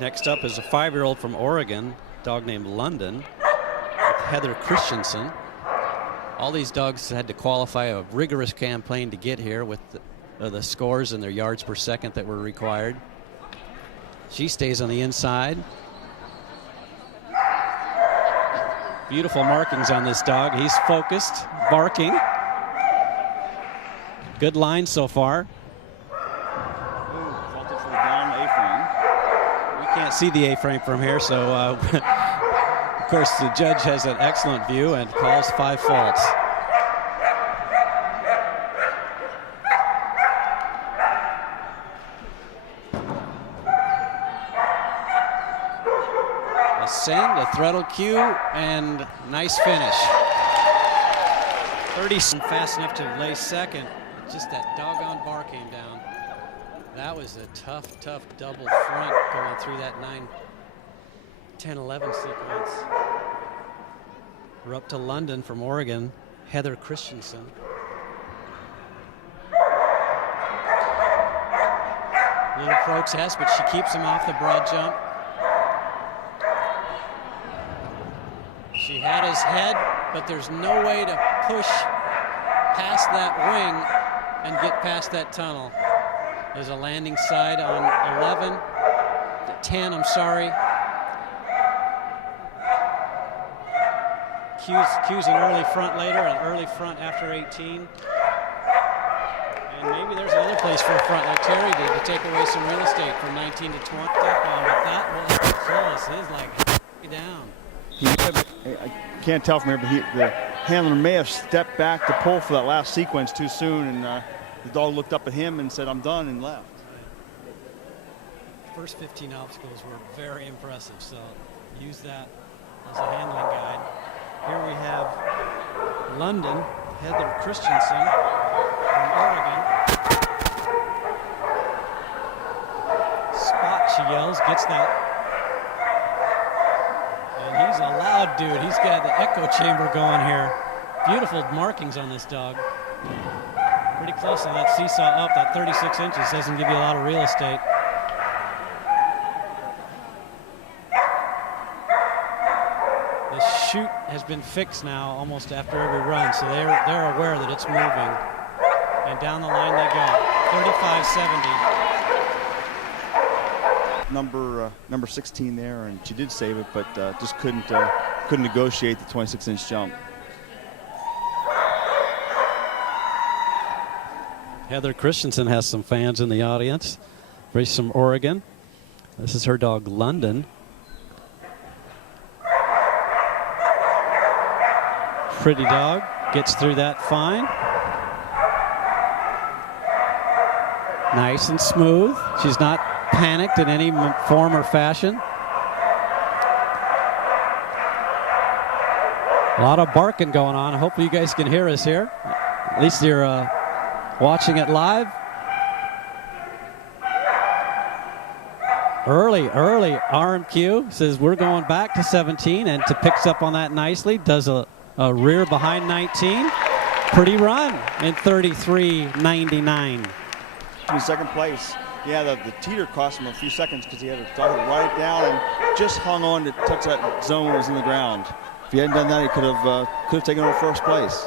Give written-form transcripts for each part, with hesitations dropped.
Next up is a 5-year-old from Oregon, dog named London, with Heather Christensen. All these dogs had to qualify a rigorous campaign to get here with the scores and their yards per second that were required. She stays on the inside. Beautiful markings on this dog. He's focused, barking. Good line so far. Faulted for the down A-frame. We can't see the A-frame from here, so of course the judge has an excellent view and calls 5 faults. A send, a throttle cue, and nice finish. 30 fast enough to lay second. Just that doggone bar came down. That was a tough double front going through that 9, 10, 11 sequence. We're up to London from Oregon, Heather Christensen. Little protest, but she keeps him off the broad jump. She had his head, but there's no way to push past that wing and get past that tunnel. There's a landing side on 11, 10, I'm sorry. Cues an early front later, an early front after 18. And maybe there's another place for a front like Terry did to take away some real estate from 19 to 20. But that was close. His like down. I can't tell from here, but the handler may have stepped back to pull for that last sequence too soon, and the dog looked up at him and said, "I'm done," and left. First 15 obstacles were very impressive, so use that as a handling guide. Here we have London, Heather Christensen from Oregon. Spot, she yells, gets that. And he's a loud dude. He's got the echo chamber going here. Beautiful markings on this dog. Pretty close on that seesaw up. That 36 inches doesn't give you a lot of real estate. The chute has been fixed now almost after every run, so they're aware that it's moving. And down the line they go. 35-70. Number 16 there, and she did save it, but just couldn't negotiate the 26-inch jump. Heather Christensen has some fans in the audience. Race from Oregon. This is her dog London. Pretty dog, gets through that fine. Nice and smooth. She's not panicked in any form or fashion. A lot of barking going on. Hopefully you guys can hear us here. At least you're watching it live. Early arm cue says we're going back to 17, and to picks up on that nicely. Does a rear behind 19. Pretty run in 33.99. In second place. Yeah, the teeter cost him a few seconds because he had to ride it down and just hung on to touch that zone when it was in the ground. If he hadn't done that, he could have taken over first place.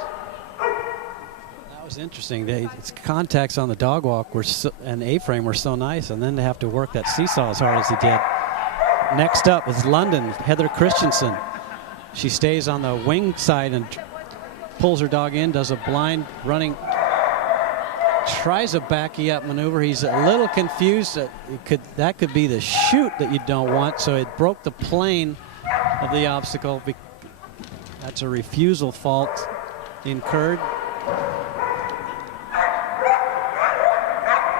That was interesting. Its contacts on the dog walk and A-frame were so nice, and then to have to work that seesaw as hard as he did. Next up is London, Heather Christensen. She stays on the wing side and pulls her dog in, does a blind running, tries a backy up maneuver. He's a little confused. That could be the chute that you don't want, so it broke the plane of the obstacle. That's a refusal fault incurred.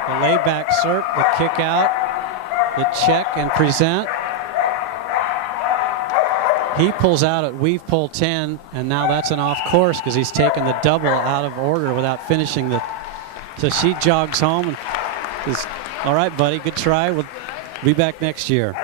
The layback cert, the kick out, the check and present. He pulls out at weave pole 10, and now that's an off course because he's taken the double out of order without finishing the. So she jogs home and is, all right, buddy, good try. We'll be back next year.